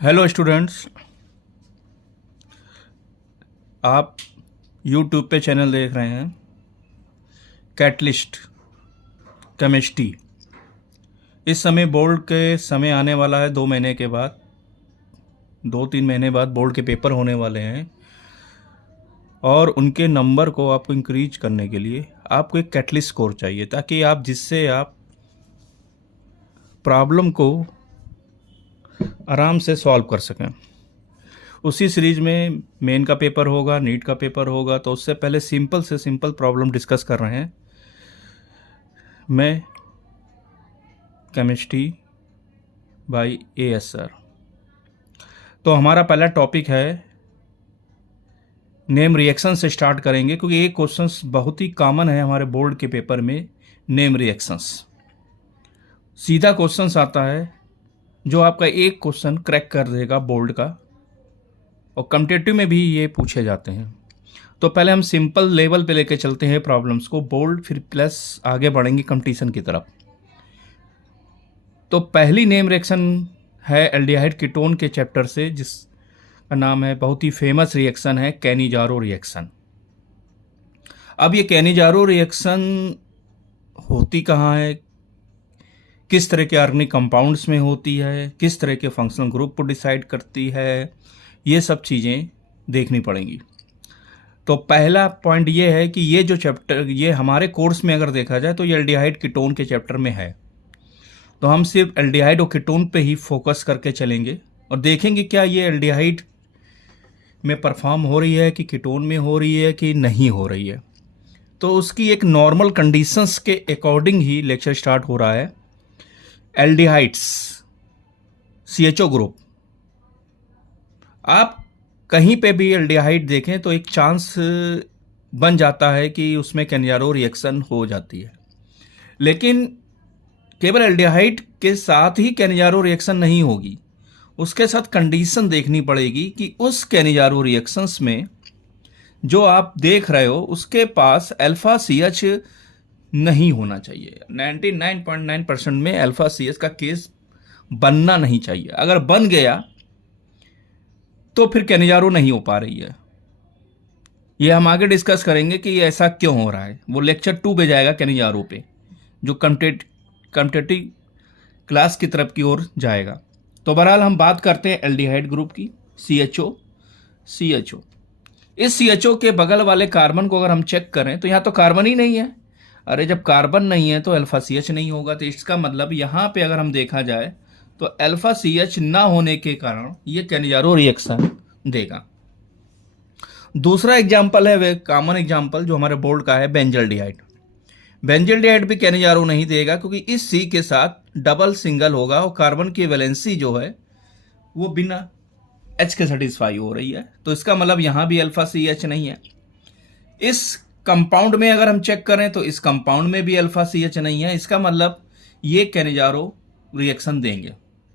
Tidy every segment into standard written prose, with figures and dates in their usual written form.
Hello students, आप YouTube पे channel देख रहे हैं कैटलिस्ट केमिस्ट्री। इस समय बोर्ड के समय आने वाला है 2 महीने के बाद, 2-3 महीने बाद बोर्ड के पेपर होने वाले हैं और उनके नंबर को आपको इंक्रीज करने के लिए आपको एक कैटलिस्ट स्कोर चाहिए ताकि आप जिससे आप प्रॉब्लम को आराम से सॉल्व कर सकें। उसी सीरीज में मेन का पेपर होगा, नीट का पेपर होगा, तो उससे पहले सिंपल से सिंपल प्रॉब्लम डिस्कस कर रहे हैं। मैं केमिस्ट्री बाय एएस सर। तो हमारा पहला टॉपिक है नेम रिएक्शन से स्टार्ट करेंगे क्योंकि ये क्वेश्चंस बहुत ही कॉमन है हमारे बोर्ड के पेपर में। नेम रिएक्शंस सीधा क्वेश्चंस आता है जो आपका एक क्वेश्चन क्रैक कर देगा बोर्ड का, और कॉम्पिटिटिव में भी ये पूछे जाते हैं। तो पहले हम सिंपल लेवल पे लेके चलते हैं प्रॉब्लम्स को, बोल्ड फिर प्लस आगे बढ़ेंगे कंपटीशन की तरफ। तो पहली नेम रिएक्शन है एल्डिहाइड कीटोन के चैप्टर से, जिसका नाम है, बहुत ही फेमस रिएक्शन है, कैनिजारो रिएक्शन। अब ये कैनिजारो रिएक्शन होती कहाँ है, किस तरह के ऑर्गेनिक कंपाउंड्स में होती है, किस तरह के फंक्शनल ग्रुप को डिसाइड करती है, ये सब चीज़ें देखनी पड़ेंगी। तो पहला पॉइंट ये है कि ये जो चैप्टर, ये हमारे कोर्स में अगर देखा जाए तो ये एल्डिहाइड कीटोन के चैप्टर में है। तो हम सिर्फ एल्डिहाइड और कीटोन पे ही फोकस करके चलेंगे और देखेंगे क्या ये एल्डिहाइड में परफॉर्म हो रही है कि कीटोन में हो रही है कि नहीं हो रही है। तो उसकी एक नॉर्मल कंडीशंस के अकॉर्डिंग ही लेक्चर स्टार्ट हो रहा है। एल्डिहाइड्स CHO ग्रुप, आप कहीं पे भी एल्डिहाइड देखें तो एक चांस बन जाता है कि उसमें कैनिजारो रिएक्शन हो जाती है। लेकिन केवल एल्डिहाइड के साथ ही कैनिजारो रिएक्शन नहीं होगी, उसके साथ कंडीशन देखनी पड़ेगी कि उस कैनिजारो रिएक्शंस में जो आप देख रहे हो उसके पास अल्फा CH नहीं होना चाहिए। 99.9% में अल्फा CH का केस बनना नहीं चाहिए। अगर बन गया तो फिर कैनिजारो नहीं हो पा रही है। ये हम आगे डिस्कस करेंगे कि ये ऐसा क्यों हो रहा है, वो लेक्चर 2 पे जाएगा कैनिजारो पे, जो कॉम्पिटिटिव क्लास की तरफ की ओर जाएगा। तो बहरहाल हम बात करते हैं एल्डिहाइड ग्रुप की, CHO। इस CHO के बगल वाले कार्बन को अगर हम चेक करें तो यहाँ तो कार्बन ही नहीं है। अरे जब कार्बन नहीं है तो अल्फा CH नहीं होगा, तो इसका मतलब यहाँ पे अगर हम देखा जाए तो अल्फा CH ना होने के कारण ये कैनिजारो रिएक्शन देगा। दूसरा एग्जाम्पल है, वे कॉमन एग्जाम्पल जो हमारे बोर्ड का है, बेंजल्डिहाइड। बेंजल्डिहाइड भी कैनिजारो नहीं देगा क्योंकि इस C के साथ डबल सिंगल होगा और कार्बन की वैलेंसी जो है वो बिना H के सेटिस्फाई हो रही है। तो इसका मतलब यहाँ भी अल्फा CH नहीं है। इस कंपाउंड में अगर हम चेक करें तो इस कंपाउंड में भी अल्फा CH नहीं है। इसका मतलब ये कैनिजारो रिएक्शन देंगे।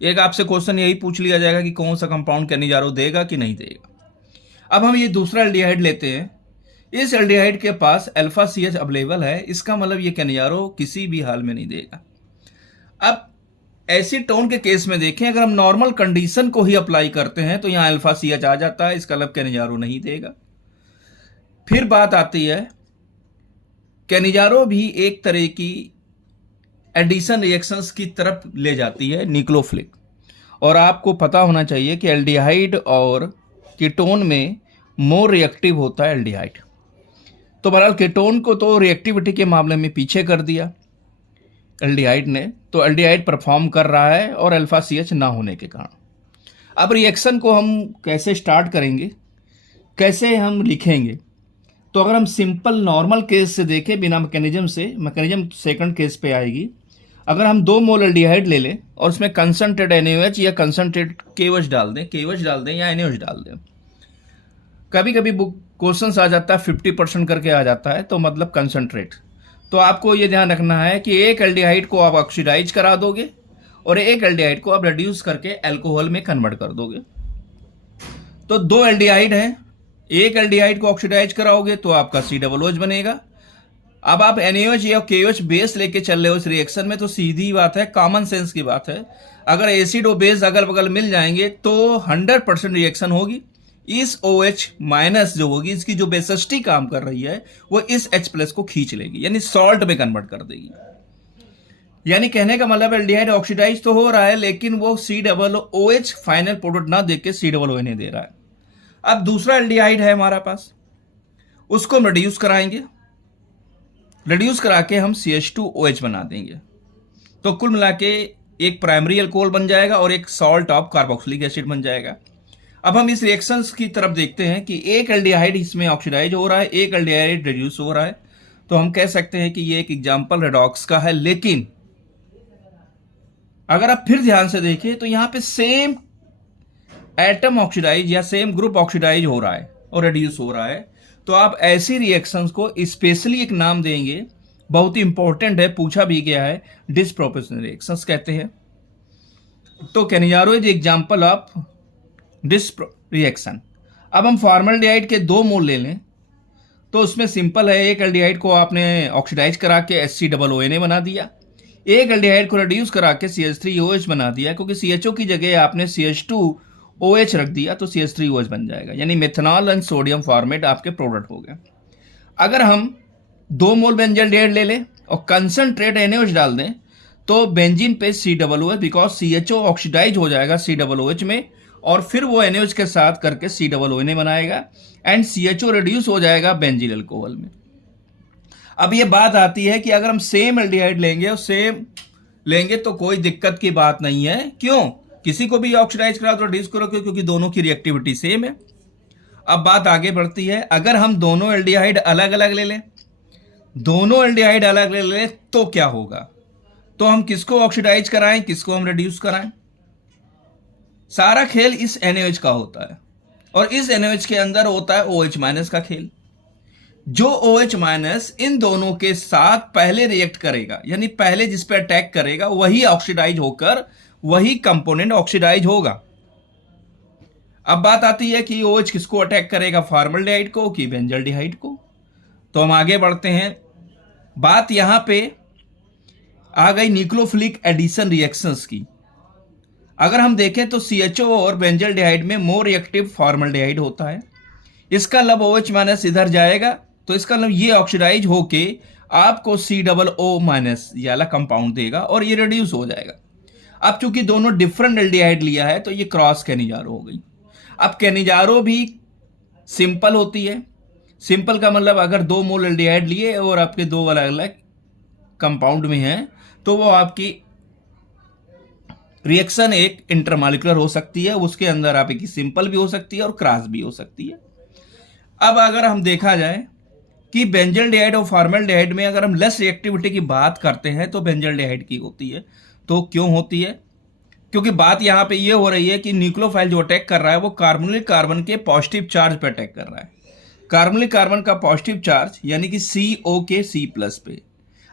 एक आपसे क्वेश्चन यही पूछ लिया जाएगा कि कौन सा कंपाउंड कैनिजारो देगा कि नहीं देगा। अब हम ये दूसरा एल्डिहाइड लेते हैं, इस एल्डिहाइड के पास अल्फा CH अवेलेबल है, इसका मतलब ये कैनिजारो किसी भी हाल में नहीं देगा। अब एसीटोन के केस में देखें, अगर हम नॉर्मल कंडीशन को ही अप्लाई करते हैं तो यहाँ अल्फा CH आ जाता है, इसका मतलब कैनिजारो नहीं देगा। फिर बात आती है, कैनिजारो भी एक तरह की एडिशन रिएक्शंस की तरफ ले जाती है, न्यूक्लियोफिलिक। और आपको पता होना चाहिए कि एल्डिहाइड और कीटोन में मोर रिएक्टिव होता है एल्डिहाइड। तो बहरहाल कीटोन को तो रिएक्टिविटी के मामले में पीछे कर दिया एल्डिहाइड ने, तो एल्डिहाइड परफॉर्म कर रहा है और अल्फा CH ना होने के कारण। अब रिएक्शन को हम कैसे स्टार्ट करेंगे, कैसे हम लिखेंगे? तो अगर हम सिंपल नॉर्मल केस से देखें बिना मैकेनिज्म से, मैकेनिज्म सेकंड केस पे आएगी। अगर हम 2 मोल एल्डिहाइड ले लें और उसमें कंसंट्रेट NaOH या कंसंट्रेट KOH डाल दें या NaOH डाल दें। कभी कभी क्वेश्चन आ जाता है 50% करके आ जाता है, तो मतलब कंसंट्रेट। तो आपको ये ध्यान रखना है कि एक एल्डिहाइड को आप ऑक्सीडाइज करा दोगे और एक एल्डिहाइड को आप रिड्यूस करके अल्कोहल में कन्वर्ट कर दोगे। तो 2 एल्डिहाइड हैं, एक एल्डिहाइड को ऑक्सीडाइज कराओगे तो आपका COOH बनेगा, अब आप NaOH या KOH बेस लेके चल रहे हो इस रिएक्शन में, तो सीधी बात है, कॉमन सेंस की बात है, अगर एसिड और बेस अगल बगल मिल जाएंगे तो 100% रिएक्शन होगी। इस OH माइनस जो होगी, इसकी जो बेसिसिटी काम कर रही है, वो इस H प्लस को खींच लेगी, यानी सॉल्ट में कन्वर्ट कर देगी। यानी कहने का मतलब एल्डिहाइड ऑक्सीडाइज तो हो रहा है, लेकिन वो COOH फाइनल प्रोडक्ट ना देख के COONA दे रहा है। अब दूसरा एल्डिहाइड है हमारा पास, उसको हम रिड्यूस कराएंगे, रिड्यूस करा के हम CH2OH बना देंगे। तो कुल मिला के एक प्राइमरी अल्कोहल बन जाएगा और एक सॉल्ट ऑफ कार्बोक्सिलिक एसिड बन जाएगा। अब हम इस रिएक्शंस की तरफ देखते हैं कि एक एल्डिहाइड इसमें ऑक्सीडाइज हो रहा है, एक एल्डिहाइड रिड्यूस हो रहा है। तो हम कह सकते हैं कि ये एक एग्जाम्पल रेडॉक्स का है। लेकिन अगर आप फिर ध्यान से देखें तो यहां पे सेम एटम ऑक्सीडाइज या सेम ग्रुप ऑक्सीडाइज हो रहा है और रिड्यूस हो रहा है। तो आप ऐसी रिएक्शंस को स्पेशली एक नाम देंगे, बहुत ही इंपॉर्टेंट है, पूछा भी गया है, डिसप्रोपोर्शनल रिएक्शंस कहते हैं। तो Cannizzaro is example of reaction. अब हम फॉर्मल्डिहाइड के 2 मोल ले लें तो उसमें सिंपल है, एक एल्डिहाइड को आपने ऑक्सीडाइज करा के HCOONA बना दिया, एक एल्डिहाइड को रिड्यूस करा के CH3OH बना दिया, क्योंकि CHO की जगह आपने CH2OH रख दिया तो CH3OH बन जाएगा, यानी मेथनॉल एंड सोडियम फॉर्मेट आपके प्रोडक्ट हो गए। अगर हम 2 मोल बेंजल्डिहाइड ले लें और कंसंट्रेट NaOH डाल दें तो बेंजीन पे COOH, बिकॉज CHO ऑक्सीडाइज हो जाएगा COOH में और फिर वो NaOH के साथ करके COONA बनाएगा एंड CHO रिड्यूस हो जाएगा बेंजील अल्कोहल में। अब ये बात आती है कि अगर हम सेम एल्डिहाइड लेंगे और सेम लेंगे तो कोई दिक्कत की बात नहीं है। क्यों? किसी को भी ऑक्सीडाइज करा तो रिड्यूस करो, क्योंकि दोनों की रिएक्टिविटी सेम है। अब बात आगे बढ़ती है, अगर हम दोनों एल्डिहाइड अलग अलग ले लें, दोनों एल्डिहाइड अलग ले लें तो क्या होगा? तो हम किसको ऑक्सीडाइज कराएं, किसको हम रिड्यूस कराएं? सारा खेल इस NaOH का होता है और इस NaOH के अंदर होता है OH माइनस का खेल। जो OH माइनस इन दोनों के साथ पहले रिएक्ट करेगा, यानी पहले जिस पे अटैक करेगा वही ऑक्सीडाइज होकर वही कंपोनेंट ऑक्सीडाइज होगा। अब बात आती है कि OH किसको अटैक करेगा, फॉर्मल्डिहाइड को कि बेंजल्डिहाइड को? तो हम आगे बढ़ते हैं। बात यहां पे आ गई न्यूक्लियोफिलिक एडिशन रिएक्शंस की। अगर हम देखें तो CHO और बेंजल्डिहाइड में मोर रिएक्टिव फॉर्मल्डिहाइड होता है। इसका लब OH माइनस इधर जाएगा तो इसका लब ये ऑक्सीडाइज होके आपको COO माइनस ये वाला कंपाउंड देगा और ये रिड्यूस हो जाएगा। अब चूंकि दोनों डिफरेंट एल्डिहाइड लिया है तो ये क्रॉस कैनिजारो हो गई। अब कैनिजारो भी सिंपल होती है। सिंपल का मतलब अगर 2 मोल एल्डिहाइड लिए और आपके 2 अलग अलग कंपाउंड में है तो वो आपकी रिएक्शन एक इंटरमॉलिक्यूलर हो सकती है, उसके अंदर आपकी सिंपल भी हो सकती है और क्रॉस भी हो सकती है। अब अगर हम देखा जाए कि बेंजल्डिहाइड और फॉर्मल्डिहाइड में अगर हम लेस रिएक्टिविटी की बात करते हैं तो बेंजल्डिहाइड की होती है। तो क्यों होती है? क्योंकि बात यहां पे ये हो रही है कि न्यूक्लियोफाइल जो अटैक कर रहा है वो कार्बोनिलिक कार्बन के पॉजिटिव चार्ज पे अटैक कर रहा है। कार्बोनिलिक कार्बन का पॉजिटिव चार्ज यानी कि CO के C+ पे।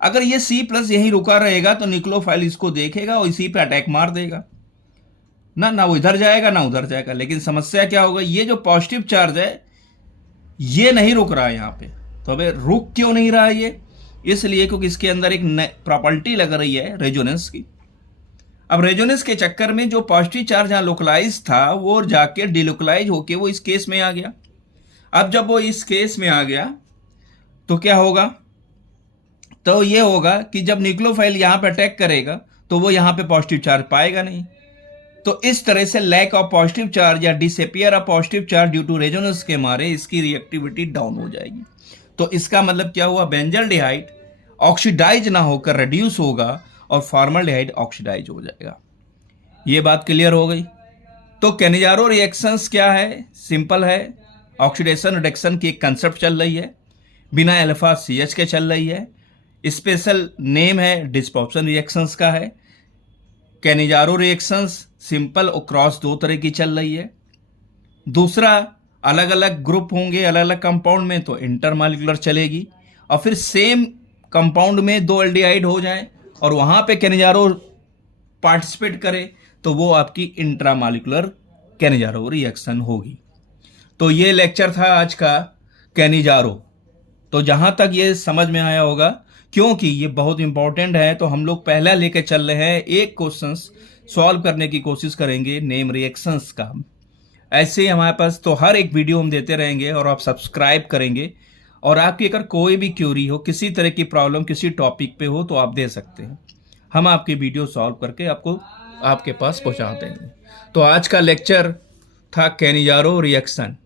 अगर ये C+ यहीं रुका रहेगा तो न्यूक्लियोफाइल इसको देखेगा और इसी पे अटैक मार देगा ना वो इधर जाएगा ना उधर जाएगा। लेकिन समस्या क्या होगा, ये जो पॉजिटिव चार्ज है ये नहीं रुक रहा है यहाँ पे। तो अबे रुक क्यों नहीं रहा है ये? इसलिए क्योंकि इसके अंदर एक प्रॉपर्टी लग रही है रेजोनेंस की। अब रेजोनेंस के चक्कर में जो पॉजिटिव चार्ज यहाँ लोकलाइज था वो जाके डिलोकलाइज होके वो इस केस में आ गया। अब जब वो इस केस में आ गया तो क्या होगा? तो ये होगा कि जब न्यूक्लियोफाइल यहां पे अटैक करेगा तो वो यहां पे पॉजिटिव चार्ज पाएगा नहीं। तो इस तरह से लैक ऑफ पॉजिटिव चार्ज या disappear of positive charge due to resonance के मारे इसकी रिएक्टिविटी डाउन हो जाएगी। तो इसका मतलब क्या हुआ? बेंजल्डिहाइड ऑक्सीडाइज ना होकर रिड्यूस होगा और फॉर्मल्डिहाइड ऑक्सीडाइज हो जाएगा। ये बात क्लियर हो गई। तो कैनिजारो रिएक्शंस क्या है? सिंपल है, ऑक्सीडेशन रिडक्शन की एक कंसेप्ट चल रही है, बिना अल्फा CH के चल रही है। स्पेशल नेम है डिसप्रोपोर्शन रिएक्शंस का है। कैनिजारो रिएक्शंस सिंपल और क्रॉस 2 तरह की चल रही है। दूसरा, अलग अलग ग्रुप होंगे अलग अलग कंपाउंड में तो इंटरमॉलिक्यूलर चलेगी। और फिर सेम कंपाउंड में 2 एल्डिहाइड हो जाएं और वहां पे कैनिजारो पार्टिसिपेट करे तो वो आपकी इंट्रामॉलिक्यूलर कैनिजारो रिएक्शन होगी। तो ये लेक्चर था आज का कैनिजारो। तो जहां तक ये समझ में आया होगा, क्योंकि ये बहुत इंपॉर्टेंट है, तो हम लोग पहला लेके चल रहे हैं, एक क्वेश्चन सॉल्व करने की कोशिश करेंगे नेम रिएक्शंस का। ऐसे ही हमारे पास तो हर एक वीडियो हम देते रहेंगे और आप सब्सक्राइब करेंगे, और आपकी अगर कोई भी क्यूरी हो, किसी तरह की प्रॉब्लम किसी टॉपिक पे हो, तो आप दे सकते हैं, हम आपकी वीडियो सॉल्व करके आपको आपके पास पहुंचा देंगे। तो आज का लेक्चर था कैनिजारो रिएक्शन।